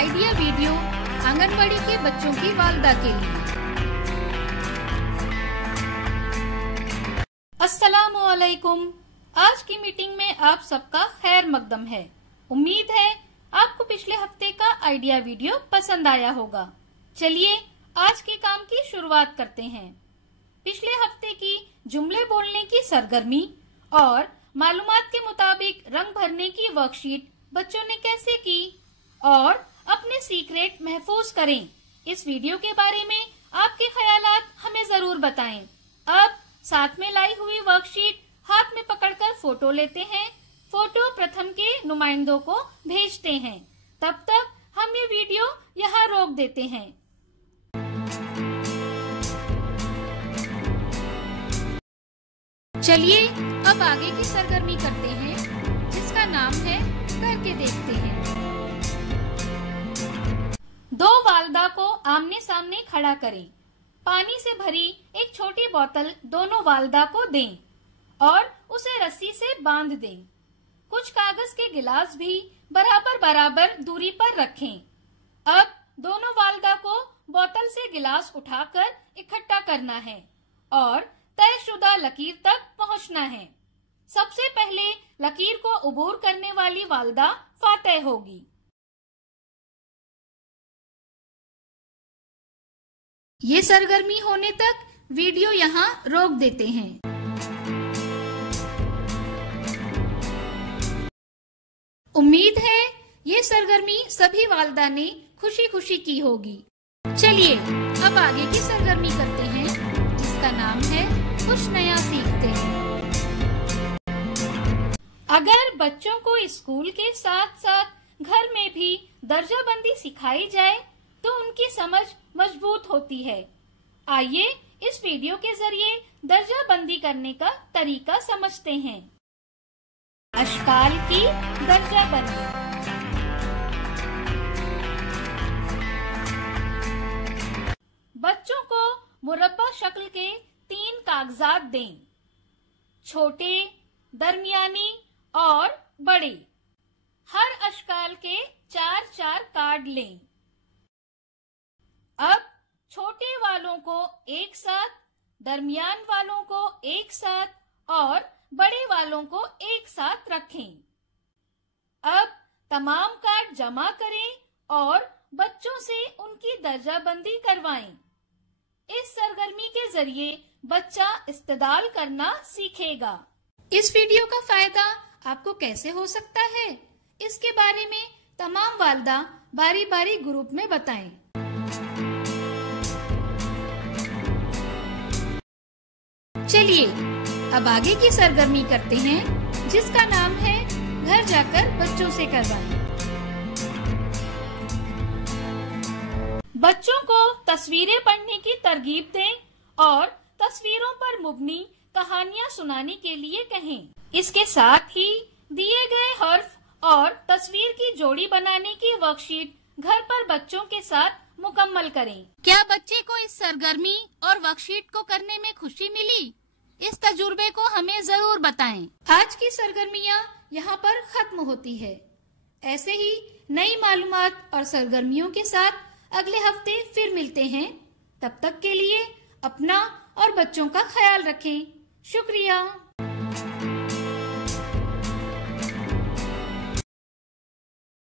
Idea video anganwadi के बच्चों की वालदा के लिए। अस्सलामुअलैकुम। आज की मीटिंग में आप सबका खैर मकदम है। उम्मीद है आपको पिछले हफ्ते का आइडिया वीडियो पसंद आया होगा। चलिए आज के काम की शुरुआत करते हैं। पिछले हफ्ते की जुमले बोलने की सरगर्मी और मालूमात के मुताबिक रंग भरने की वर्कशीट बच्चों ने कैसे की और अपने सीक्रेट महफूज करें, इस वीडियो के बारे में आपके ख्यालात हमें जरूर बताएं। अब साथ में लाई हुई वर्कशीट हाथ में पकड़कर फोटो लेते हैं। फोटो प्रथम के नुमाइंदों को भेजते हैं। तब तक हम ये वीडियो यहाँ रोक देते हैं। चलिए अब आगे की सरगर्मी करते हैं, जिसका नाम है करके देखते हैं। दो वालदा को आमने सामने खड़ा करें। पानी से भरी एक छोटी बोतल दोनों वालदा को दें और उसे रस्सी से बांध दें। कुछ कागज के गिलास भी बराबर बराबर दूरी पर रखें। अब दोनों वालदा को बोतल से गिलास उठाकर इकट्ठा करना है और तयशुदा लकीर तक पहुंचना है। सबसे पहले लकीर को उबूर करने वाली वालदा फातेह होगी। ये सरगर्मी होने तक वीडियो यहाँ रोक देते हैं। उम्मीद है ये सरगर्मी सभी वालदा ने खुशी खुशी की होगी। चलिए अब आगे की सरगर्मी करते हैं, जिसका नाम है कुछ नया सीखते हैं। अगर बच्चों को स्कूल के साथ साथ घर में भी दर्जाबंदी सिखाई जाए तो उनकी समझ मजबूत होती है। आइए इस वीडियो के जरिए दर्जाबंदी करने का तरीका समझते हैं। अशकाल की दर्जाबंदी। बच्चों को मुरब्बा शक्ल के 3 कागजात दें, छोटे, दरमियानी और बड़े। हर अशकाल के 4-4 कार्ड लें। अब छोटे वालों को एक साथ, दरमियान वालों को एक साथ और बड़े वालों को एक साथ रखें। अब तमाम कार्ड जमा करें और बच्चों से उनकी दर्जाबंदी करवाएं। इस सरगर्मी के जरिए बच्चा इस्तेदाल करना सीखेगा। इस वीडियो का फायदा आपको कैसे हो सकता है, इसके बारे में तमाम वालदा बारी बारी ग्रुप में बताएं। चलिए अब आगे की सरगर्मी करते हैं, जिसका नाम है घर जाकर बच्चों से करवाएं। बच्चों को तस्वीरें पढ़ने की तरगीब दें और तस्वीरों पर मुबनी कहानियां सुनाने के लिए कहें। इसके साथ ही दिए गए हर्फ और तस्वीर की जोड़ी बनाने की वर्कशीट घर पर बच्चों के साथ मुकम्मल करें। क्या बच्चे को इस सरगर्मी और वर्कशीट को करने में खुशी मिली? इस तजुर्बे को हमें जरूर बताएं। आज की सरगर्मियाँ यहाँ पर खत्म होती है। ऐसे ही नई मालूमात और सरगर्मियों के साथ अगले हफ्ते फिर मिलते हैं। तब तक के लिए अपना और बच्चों का ख्याल रखें। शुक्रिया।